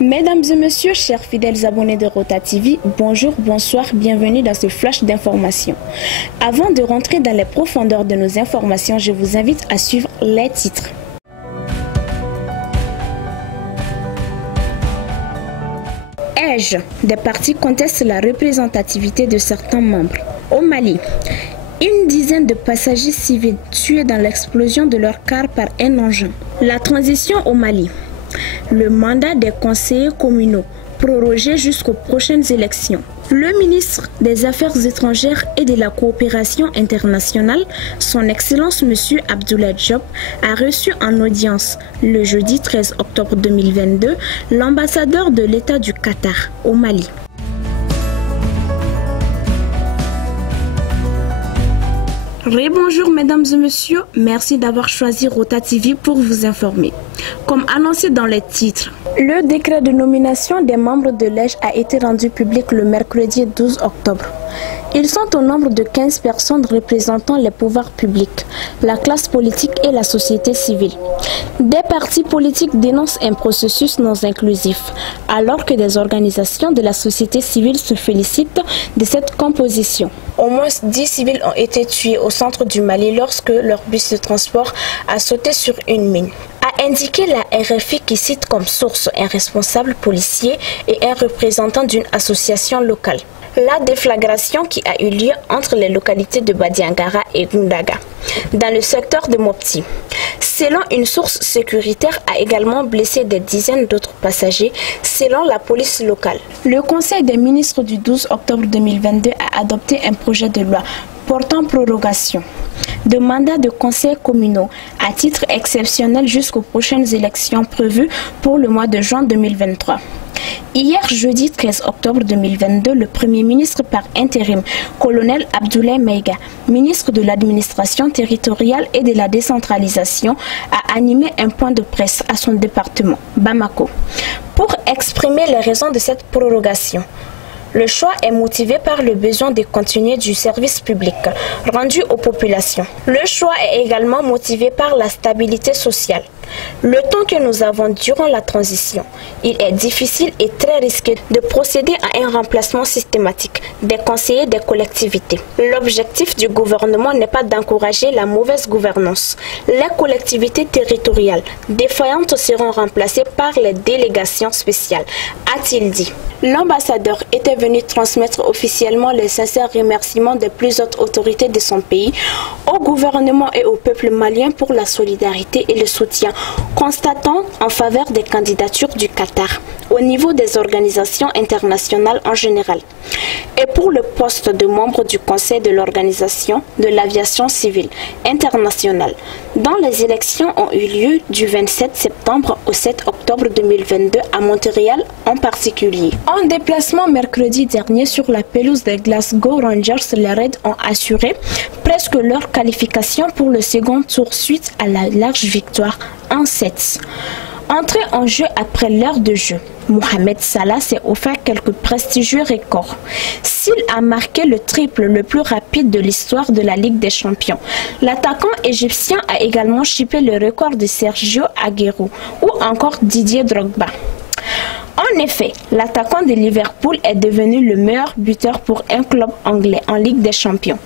Mesdames et messieurs, chers fidèles abonnés de Rota TV, bonjour, bonsoir, bienvenue dans ce flash d'information. Avant de rentrer dans les profondeurs de nos informations, je vous invite à suivre les titres. Des partis contestent la représentativité de certains membres. Au Mali, une dizaine de passagers civils tués dans l'explosion de leur car par un engin. La transition au Mali. Le mandat des conseillers communaux prorogé jusqu'aux prochaines élections. Le ministre des Affaires étrangères et de la coopération internationale, son Excellence M. Abdoulaye Diop, a reçu en audience le jeudi 13 octobre 2022 l'ambassadeur de l'État du Qatar au Mali. Bonjour mesdames et messieurs, merci d'avoir choisi Rota TV pour vous informer. Comme annoncé dans les titres, le décret de nomination des membres de l'EJ a été rendu public le mercredi 12 octobre. Ils sont au nombre de 15 personnes représentant les pouvoirs publics, la classe politique et la société civile. Des partis politiques dénoncent un processus non inclusif, alors que des organisations de la société civile se félicitent de cette composition. Au moins 10 civils ont été tués au centre du Mali lorsque leur bus de transport a sauté sur une mine, a indiqué la RFI qui cite comme source un responsable policier et un représentant d'une association locale. La déflagration qui a eu lieu entre les localités de Badiangara et Gundaga, dans le secteur de Mopti, selon une source sécuritaire, a également blessé des dizaines d'autres passagers, selon la police locale. Le Conseil des ministres du 12 octobre 2022 a adopté un projet de loi portant prorogation de mandats de conseils communaux à titre exceptionnel jusqu'aux prochaines élections prévues pour le mois de juin 2023. Hier, jeudi 13 octobre 2022, le Premier ministre par intérim, colonel Abdoulaye Maïga, ministre de l'administration territoriale et de la décentralisation, a animé un point de presse à son département, Bamako, pour exprimer les raisons de cette prorogation. Le choix est motivé par le besoin de continuer du service public rendu aux populations. Le choix est également motivé par la stabilité sociale. Le temps que nous avons durant la transition, il est difficile et très risqué de procéder à un remplacement systématique des conseillers des collectivités. L'objectif du gouvernement n'est pas d'encourager la mauvaise gouvernance. Les collectivités territoriales défaillantes seront remplacées par les délégations spéciales, a-t-il dit. L'ambassadeur était venu transmettre officiellement les sincères remerciements des plus hautes autorités de son pays au gouvernement et au peuple malien pour la solidarité et le soutien constatant en faveur des candidatures du Qatar au niveau des organisations internationales en général et pour le poste de membre du Conseil de l'Organisation de l'Aviation Civile Internationale, dont les élections ont eu lieu du 27 septembre au 7 octobre 2022 à Montréal en particulier. En déplacement mercredi dernier sur la pelouse des Glasgow Rangers, les Reds ont assuré presque leur qualification pour le second tour suite à la large victoire en 7. Entré en jeu après l'heure de jeu, Mohamed Salah s'est offert quelques prestigieux records. S'il a marqué le triple le plus rapide de l'histoire de la Ligue des Champions, l'attaquant égyptien a également chippé le record de Sergio Aguero ou encore Didier Drogba. En effet, l'attaquant de Liverpool est devenu le meilleur buteur pour un club anglais en Ligue des Champions.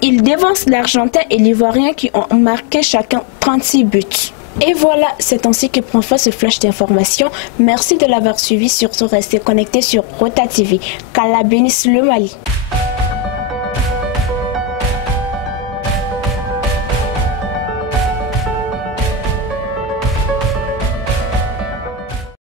Il devance l'Argentin et l'Ivoirien qui ont marqué chacun 36 buts. Et voilà, c'est ainsi que prend fin ce flash d'information. Merci de l'avoir suivi, surtout restez connectés sur Rota TV. Qu'Allah bénisse le Mali.